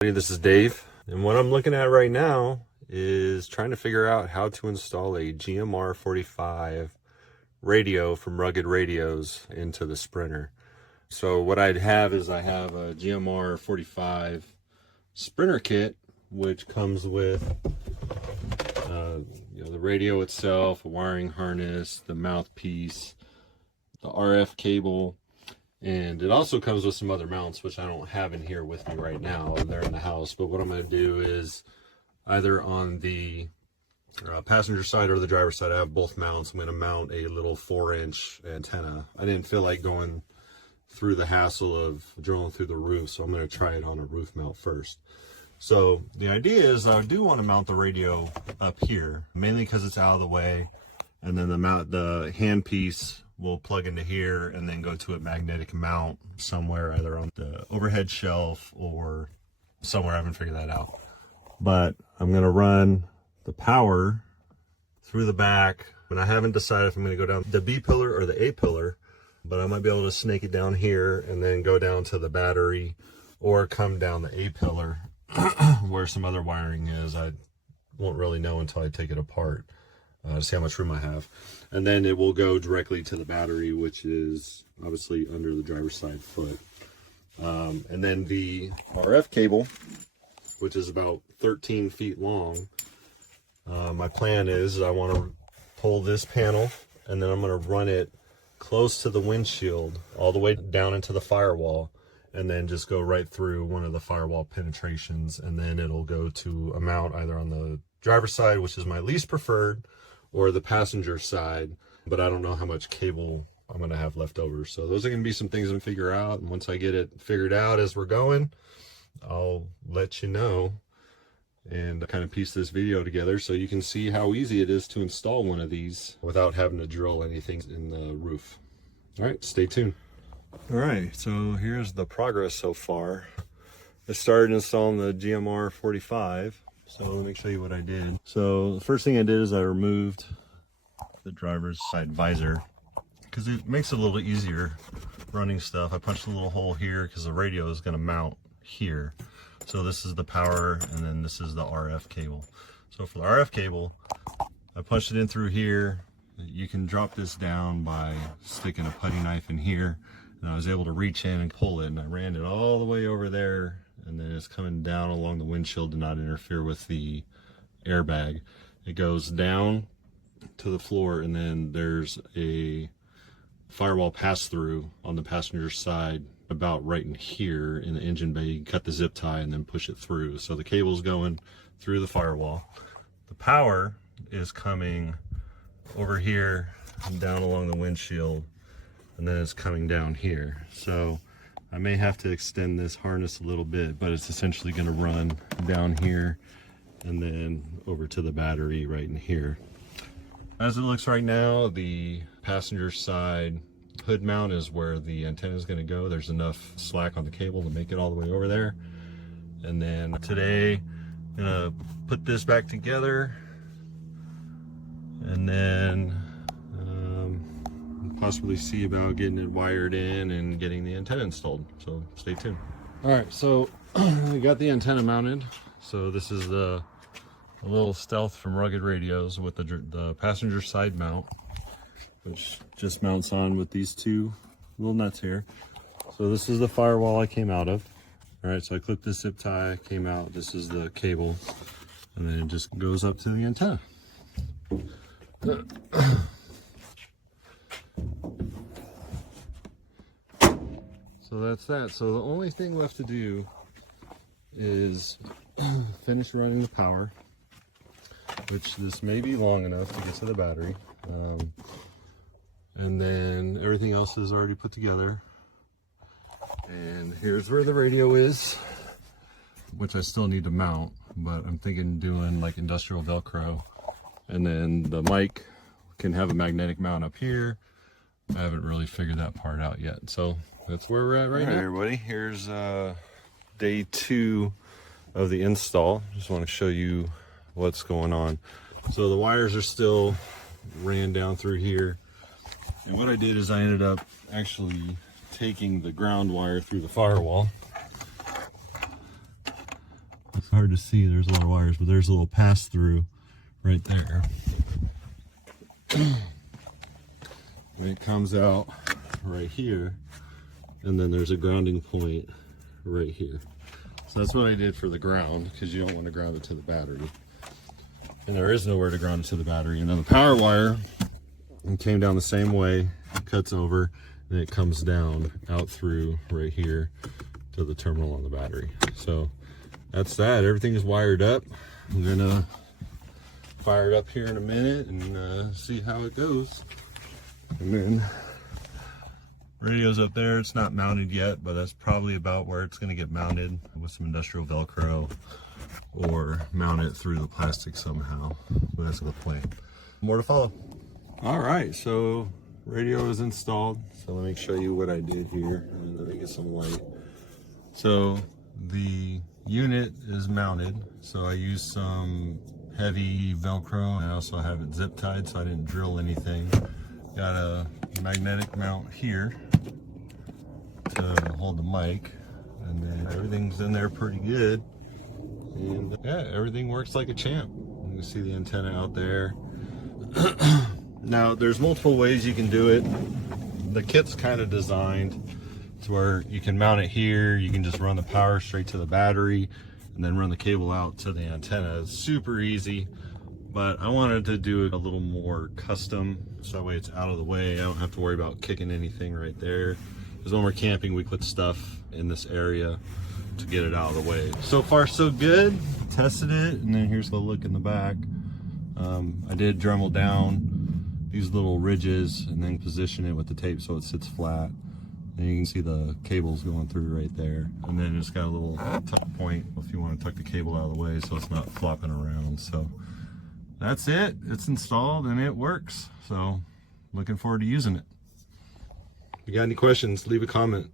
This is Dave, and what I'm looking at right now is trying to figure out how to install a GMR45 radio from Rugged Radios into the Sprinter. So what I'd have is I have a GMR45 Sprinter kit, which comes with the radio itself, a wiring harness, the mouthpiece, the RF cable, and it also comes with some other mounts, which I don't have in here with me right now. They're in the house. But what I'm going to do is either on the passenger side or the driver's side, I have both mounts. I'm going to mount a little 4-inch antenna. I didn't feel like going through the hassle of drilling through the roof, so I'm going to try it on a roof mount first. So the idea is I do want to mount the radio up here, mainly because it's out of the way, and then the handpiece will plug into here and then go to a magnetic mount somewhere, either on the overhead shelf or somewhere. I haven't figured that out. But I'm going to run the power through the back, and I haven't decided if I'm going to go down the B pillar or the A pillar, but I might be able to snake it down here and then go down to the battery, or come down the A pillar where some other wiring is. I won't really know until I take it apart to see how much room I have. And then it will go directly to the battery, which is obviously under the driver's side foot. And then the RF cable, which is about 13 feet long. My plan is I want to pull this panel, and then I'm going to run it close to the windshield all the way down into the firewall, and then just go right through one of the firewall penetrations, and then it'll go to a mount either on the driver's side, which is my least preferred, or the passenger side, but I don't know how much cable I'm going to have left over. So those are going to be some things I'm figure out, and once I get it figured out as we're going, I'll let you know and kind of piece this video together so you can see how easy it is to install one of these without having to drill anything in the roof. All right, stay tuned. All right, so here's the progress so far. I started installing the GMR45. So let me show you what I did. So the first thing I did is I removed the driver's side visor because it makes it a little easier running stuff. I punched a little hole here because the radio is going to mount here. So this is the power, and then this is the RF cable. So for the RF cable, I punched it in through here. You can drop this down by sticking a putty knife in here, and I was able to reach in and pull it, and I ran it all the way over there, and then it's coming down along the windshield to not interfere with the airbag. It goes down to the floor, and then there's a firewall pass-through on the passenger side about right in here in the engine bay. You can cut the zip tie and then push it through. So the cable's going through the firewall. The power is coming over here and down along the windshield, and then it's coming down here. So I may have to extend this harness a little bit, but it's essentially going to run down here and then over to the battery right in here. As it looks right now, the passenger side hood mount is where the antenna is going to go. There's enough slack on the cable to make it all the way over there. And then today, I'm going to put this back together, and then possibly see about getting it wired in and getting the antenna installed. So stay tuned. All right, so I got the antenna mounted. So this is the little Stealth from Rugged Radios with the passenger side mount, which just mounts on with these two little nuts here. So this is the firewall I came out of. All right, so I clipped this zip tie, came out. This is the cable, and then it just goes up to the antenna. So that's that. So the only thing left to do is finish running the power, which this may be long enough to get to the battery. And then everything else is already put together. And here's where the radio is, which I still need to mount, but I'm thinking doing like industrial Velcro. And then the mic can have a magnetic mount up here. I haven't really figured that part out yet. So that's where we're at right now. All right, everybody, here's day 2 of the install. Just want to show you what's going on. So the wires are still ran down through here. And what I did is I ended up actually taking the ground wire through the firewall It's hard to see, there's a lot of wires, but there's a little pass through right there. And it comes out right here, and then there's a grounding point right here. So that's what I did for the ground, because you don't want to ground it to the battery. And there is nowhere to ground it to the battery. And then the power wire, it came down the same way, it cuts over, and it comes down out through right here to the terminal on the battery. So that's that. Everything is wired up. I'm gonna fire it up here in a minute and see how it goes. And then radio's up there. It's not mounted yet, but that's probably about where it's going to get mounted, with some industrial Velcro, or mount it through the plastic somehow. But that's the plan. More to follow. All right, so radio is installed. So let me show you what I did here, and let me get some light. So the unit is mounted. So I used some heavy Velcro. I also have it zip tied, so I didn't drill anything. Got a magnetic mount here to hold the mic, and then everything's in there pretty good. And yeah, everything works like a champ. You can see the antenna out there. Now, there's multiple ways you can do it. The kit's kind of designed to where you can mount it here. You can just run the power straight to the battery and then run the cable out to the antenna. It's super easy. But I wanted to do it a little more custom, so that way it's out of the way. I don't have to worry about kicking anything right there. Because when we're camping, we put stuff in this area to get it out of the way. So far, so good. Tested it, and then here's the look in the back. I did Dremel down these little ridges and then position it with the tape so it sits flat. And you can see the cables going through right there. And then it's got a little tuck point if you want to tuck the cable out of the way so it's not flopping around. So that's it. It's installed and it works. So looking forward to using it. If you got any questions, leave a comment.